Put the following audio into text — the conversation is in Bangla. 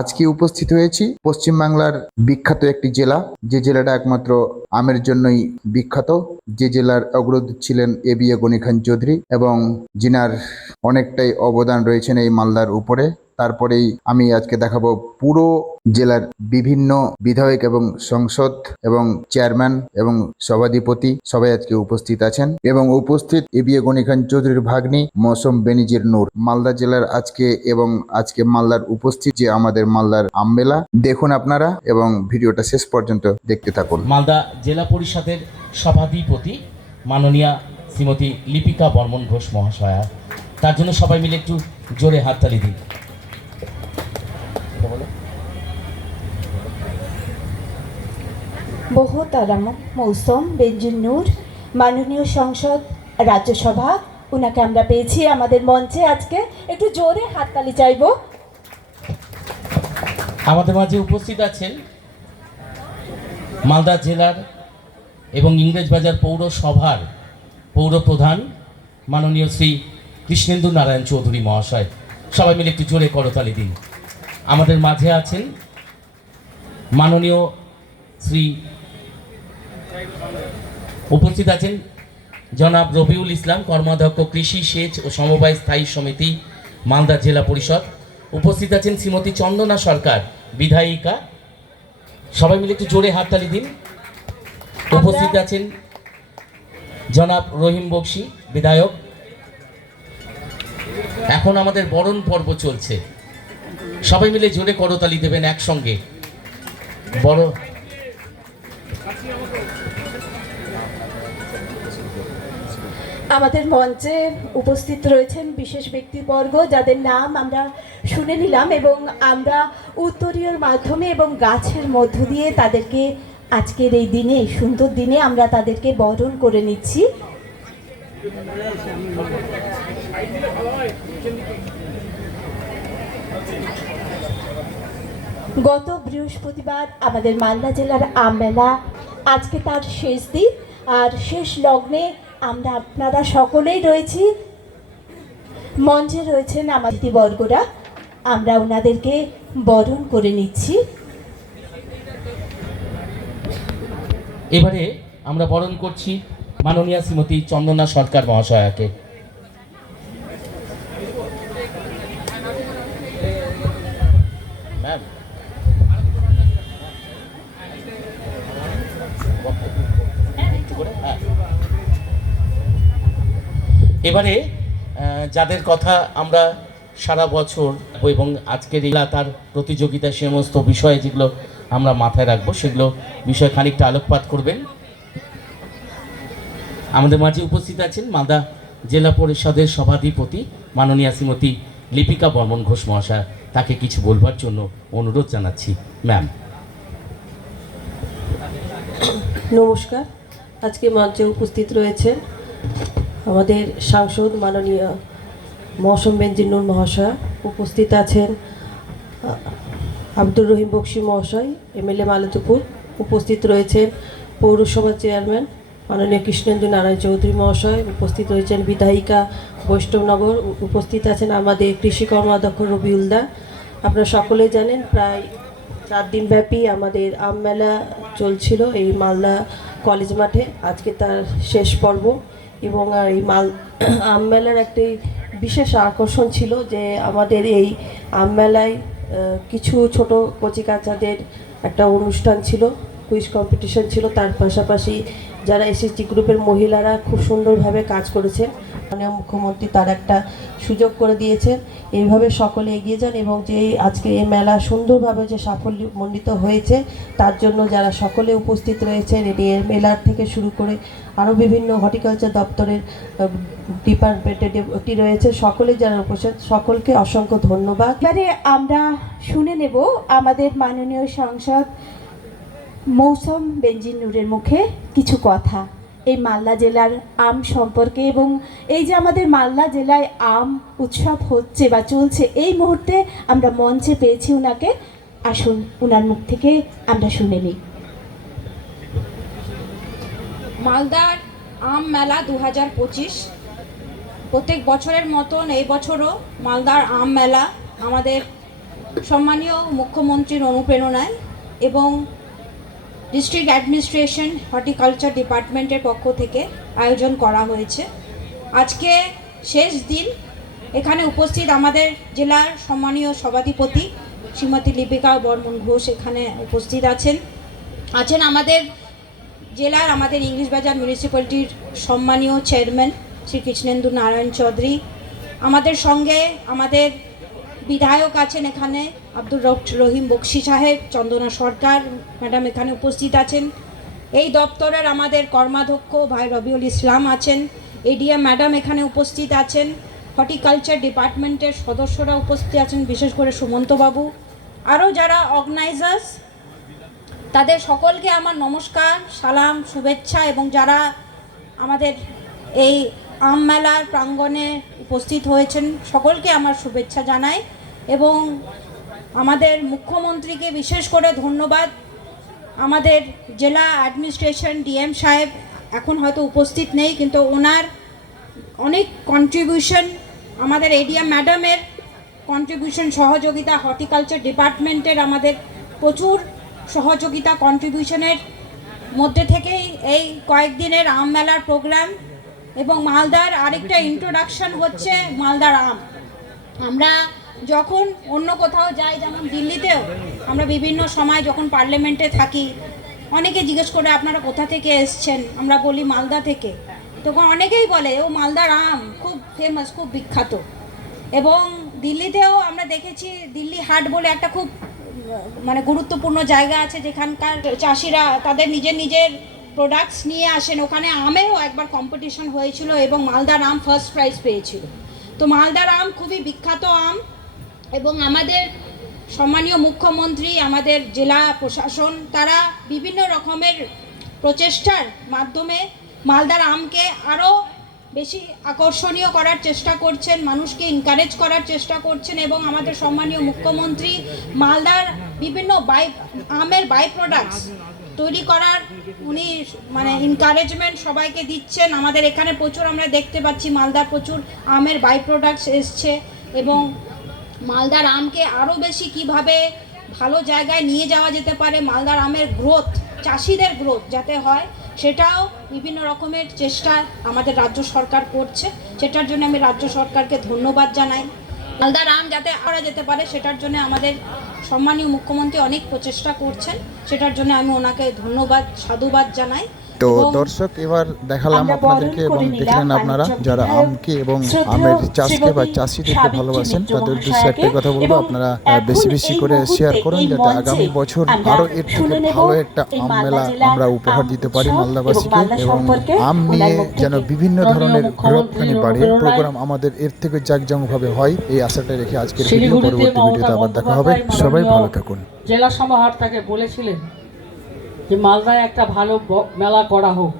আজকে উপস্থিত হয়েছি পশ্চিমবাংলার বিখ্যাত একটি জেলা, যে জেলাটা একমাত্র আমের জন্যই বিখ্যাত, যে জেলার অগ্রদূত ছিলেন এ.বি.এ গনি খান চৌধুরী এবং যিনার অনেকটাই অবদান রয়েছেন এই মালদার উপরে। তারপরেই আমি আজকে দেখাবো পুরো জেলার বিভিন্ন বিধায়ক এবং সংসদ এবং চেয়ারম্যান এবং সভাধিপতি সবাই আজকে উপস্থিত আছেন এবং উপস্থিত এ.বি.এ গনি খান চৌধুরীর ভাগ্নি মৌসুম বেনিজির নূর। মালদা জেলার আজকে মালদার উপস্থিত যে আমাদের মালদার আমমেলা দেখুন আপনারা এবং ভিডিওটা শেষ পর্যন্ত দেখতে থাকুন। মালদা জেলা পরিষদের সভাধিপতি মাননীয়া শ্রীমতী লিপিকা বর্মন ঘোষ মহাশয়া, তার জন্য সবাই মিলে একটু জোরে হাততালি দিন। মোহতারাম মৌসুম বেনজির নূর, মাননীয় সংসদ রাজ্যসভা, ওনাকে আমরা পেয়েছি আমাদের মঞ্চে। আজকে একটু জোরে হাততালি চাইব। আমাদের মাঝে উপস্থিত আছেন মালদা জেলার এবং ইংরেজবাজার পৌরসভার পৌরপ্রধান মাননীয় শ্রী কৃষ্ণেন্দু নারায়ণ চৌধুরী মহাশয়, সবাই মিলে একটু জোরে করতালি দিন। আমাদের মাঝে আছেন মাননীয় শ্রী উপস্থিত আছেন জনাব রবিউল ইসলাম, কর্মাধ্যক্ষ কৃষি সেচ ও সমবায় স্থায়ী সমিতি মালদা জেলা পরিষদ। উপস্থিত আছেন শ্রীমতী চন্দনা সরকার, বিধায়িকা, সবাই মিলে একটু জোরে হাততালি দিন। উপস্থিত আছেন জনাব রহিম বক্সি, বিধায়ক। এখন আমাদের বরণ পর্ব চলছে, সবাই মিলে জোরে করতালি দেবেন একসঙ্গে। আমাদের মঞ্চে উপস্থিত রয়েছেন বিশেষ ব্যক্তিবর্গ, যাদের নাম আমরা শুনে নিলাম এবং আমরা উত্তরীয়র মাধ্যমে এবং গাছের মধ্য দিয়ে তাদেরকে আজকের এই দিনে, সুন্দর দিনে আমরা তাদেরকে বরণ করে নিচ্ছি। গত বৃহস্পতিবার আমাদের মালদা জেলার আমমেলা, আজকে তার শেষ দিন, আর শেষ লগ্নে আমরা আপনারা সকলেই রয়েছি। মঞ্চে রয়েছেন আমার দিদিবর্গরা, আমরা ওনাদেরকে বরণ করে নিচ্ছি। এবারে আমরা বরণ করছি মাননীয়া শ্রীমতী চন্দনা সরকার মহাশয়াকে। এবারে যাদের কথা আমরা সারা বছর এবং আজকের তার প্রতিযোগিতা সমস্ত বিষয় যেগুলো আমরা মাথায় রাখবো, সেগুলো বিষয় খানিকটা আলোকপাত করবেন। আমাদের মাঝে উপস্থিত আছেন মালদা জেলা পরিষদের সভাধিপতি মাননীয়া শ্রীমতী লিপিকা বর্মন ঘোষ মহাশয়, তাকে কিছু বলবার জন্য অনুরোধ জানাচ্ছি। ম্যাম। নমস্কার। আজকে মঞ্চে উপস্থিত রয়েছেন আমাদের সাংসদ মাননীয় মৌসুম বেনজির নূর মহাশয়, উপস্থিত আছেন আব্দুর রহিম বক্সি মহাশয়, এমএলএ মালতীপুর, উপস্থিত রয়েছেন পৌরসভা চেয়ারম্যান মাননীয় কৃষ্ণেন্দু নারায়ণ চৌধুরী মহাশয়, উপস্থিত রয়েছেন বিধায়িকা বৈষ্ণবনগর, উপস্থিত আছেন আমাদের কৃষি কর্মাধ্যক্ষ রবিউলদা। আপনারা সকলেই জানেন প্রায় 4 দিনব্যাপী আমাদের আমমেলা চলছিল এই মালদা কলেজ মাঠে, আজকে তার শেষ পর্ব। এবং এই আমমেলার একটি বিশেষ আকর্ষণ ছিল যে আমাদের এই আমমেলায় কিছু ছোট কচিকাচাদের একটা অনুষ্ঠান ছিল, কুইজ কম্পিটিশন ছিল, তার পাশাপাশি যারা এসএসজি গ্রুপের মহিলারা খুব সুন্দরভাবে কাজ করেছে, মাননীয় মুখ্যমন্ত্রী তার একটা সুযোগ করে দিয়েছেন। এইভাবে সকলে এগিয়ে যান এবং যে আজকে এই মেলা সুন্দরভাবে যে সাফল্যমণ্ডিত হয়েছে তার জন্য যারা সকলে উপস্থিত রয়েছেন, এই মেলার থেকে শুরু করে আরও বিভিন্ন হর্টিকালচার দপ্তরের ডিপার্টমেন্টের ডিউটি রয়েছে, সকলে যারা উপস্থিত সকলকে অসংখ্য ধন্যবাদ। এবারে আমরা শুনে নেব আমাদের মাননীয় সংসদ মৌসুম বেনজির নূরের মুখে কিছু কথা এই মালদা জেলার আম সম্পর্কে এবং এই যে আমাদের মালদা জেলায় আম উৎসব হচ্ছে বা চলছে, এই মুহূর্তে আমরা মঞ্চে পেয়েছি ওনাকে। আসুন ওনার মুখ থেকে আমরা শুনে নিই। মালদার আম মেলা 2025 প্রত্যেক বছরের মতন এই বছরও মালদার আম মেলা আমাদের সম্মানীয় মুখ্যমন্ত্রীর অনুপ্রেরণায় এবং ডিস্ট্রিক্ট অ্যাডমিনিস্ট্রেশন হর্টিকালচার ডিপার্টমেন্টের পক্ষ থেকে আয়োজন করা হয়েছে। আজকে শেষ দিন, এখানে উপস্থিত আমাদের জেলার সম্মানীয় সভাধিপতি শ্রীমতী লিপিকা বর্মন ঘোষ এখানে উপস্থিত আছেন আমাদের জেলার আমাদের ইংলিশ বাজার মিউনিসিপ্যালিটির সম্মানীয় চেয়ারম্যান শ্রী কৃষ্ণেন্দু নারায়ণ চৌধুরী। আমাদের সঙ্গে আমাদের বিধায়ক আছেন এখানে আব্দুর রহিম বক্সি সাহেব, চন্দনা সরকার ম্যাডাম এখানে উপস্থিত আছেন। এই দপ্তরের আমাদের কর্মাধ্যক্ষ ভাই রবিউল ইসলাম আছেন, এডিএম ম্যাডাম এখানে উপস্থিত আছেন, হর্টিকালচার ডিপার্টমেন্টের সদস্যরা উপস্থিত আছেন, বিশেষ করে সুমন্তবাবু, আরও যারা অর্গানাইজার্স, তাদের সকলকে আমার নমস্কার, সালাম, শুভেচ্ছা। এবং যারা আমাদের এই আম মেলার প্রাঙ্গণে উপস্থিত হয়েছেন সকলকে আমার শুভেচ্ছা জানাই। এবং আমাদের মুখ্যমন্ত্রীকে বিশেষ করে ধন্যবাদ। আমাদের জেলা অ্যাডমিনিস্ট্রেশন ডিএম সাহেব এখন হয়তো উপস্থিত নেই, কিন্তু ওনার অনেক কন্ট্রিবিউশন, আমাদের এডিএম ম্যাডামের কন্ট্রিবিউশন, সহযোগিতা, হর্টিকালচার ডিপার্টমেন্টের আমাদের প্রচুর সহযোগিতা, কন্ট্রিবিউশনের মধ্যে থেকেই এই কয়েকদিনের আম মেলার প্রোগ্রাম। এবং মালদার আরেকটা ইন্ট্রোডাকশন হচ্ছে মালদার আম। আমরা যখন অন্য কোথাও যাই, যেমন দিল্লিতেও আমরা বিভিন্ন সময় যখন পার্লামেন্টে থাকি, অনেকে জিজ্ঞেস করে আপনারা কোথা থেকে এসছেন, আমরা বলি মালদা থেকে। তখন অনেকেই বলে ও মালদার আম খুব ফেমাস, খুব বিখ্যাত। এবং দিল্লিতেও আমরা দেখেছি দিল্লি হাট বলে একটা খুব মানে গুরুত্বপূর্ণ জায়গা আছে, যেখানকার চাষিরা তাদের নিজের প্রোডাক্টস নিয়ে আসেন। ওখানে আমেরও একবার কম্পিটিশন হয়েছিল এবং মালদার আম ফার্স্ট প্রাইজ পেয়েছিল। তো মালদার আম খুবই বিখ্যাত আম। এবং আমাদের সম্মানীয় মুখ্যমন্ত্রী, আমাদের জেলা প্রশাসন, তারা বিভিন্ন রকমের প্রচেষ্টার মাধ্যমে মালদার আমকে আরও বেশি আকর্ষণীয় করার চেষ্টা করছেন, মানুষকে এনকারেজ করার চেষ্টা করছেন। এবং আমাদের সম্মানীয় মুখ্যমন্ত্রী মালদার বিভিন্ন আমের বাই প্রোডাক্টস তৈরি করার উনি মানে এনকারেজমেন্ট সবাইকে দিচ্ছেন। আমাদের এখানে প্রচুর আমরা দেখতে পাচ্ছি মালদার প্রচুর আমের বাই প্রোডাক্টস এসছে। এবং মালদার আমকে আরও বেশি কিভাবে ভালো জায়গায় নিয়ে যাওয়া যেতে পারে, মালদার আমের গ্রোথ, চাষিদের গ্রোথ যাতে হয়, সেটাও বিভিন্ন রকমের চেষ্টা আমাদের রাজ্য সরকার করছে। সেটার জন্য আমি রাজ্য সরকারকে ধন্যবাদ জানাই। মালদার আম যাতে করা যেতে পারে সেটার জন্য আমাদের সম্মানীয় মুখ্যমন্ত্রী অনেক প্রচেষ্টা করছেন, সেটার জন্য আমি ওনাকে ধন্যবাদ, সাধুবাদ জানাই। তো এবং দর্শক, এবার দেখালাম আমরা আপনাদেরকে বরণ এবং করে নিলাম দেখলেন আপনারা মাননীয় যারা বিধায়ক আমকে এবং শ্রদ্ধেয় আমের চাষকে বা শ্রীমতী চাষিদেরকে সাবিত্রী ভালোবাসেন মিত্র তাদের উদ্দেশ্যে মহাশয়াকে। একটাই কথা বলবো, এবং আপনারা এখন বেশি বেশি এই করে মুহূর্তে শেয়ার করুন, এই যাতে মঞ্চে আগামী বছর আমরা আরো এর শুনে থেকে নেব ভালো একটা এই আম মালদা মেলা জেলার আমরা উপহার আম দিতে পারি উৎসব মালদাবাসীকে। এবং মালদা এবং সম্পর্কে আম ওনার নিয়ে মুখ যেন থেকে বিভিন্ন ধরনের মুখ্যমন্ত্রীর রপ্তানি বাড়ে, অনুপ্রেরণায় প্রোগ্রাম আমাদের এর থেকে জাঁকজমকভাবে হয়, এই আশাটা রেখে আজকের ভিডিও, শিলিগুড়িতে পরবর্তী ভিডিওতে মমতা আবার দেখা হবে। বন্দ্যোপাধ্যায় সবাই মাননীয় ভালো থাকুন। জেলা সমাহর্তাকে বলেছিলেন যে মালদায় একটা ভালো মেলা করা হোক।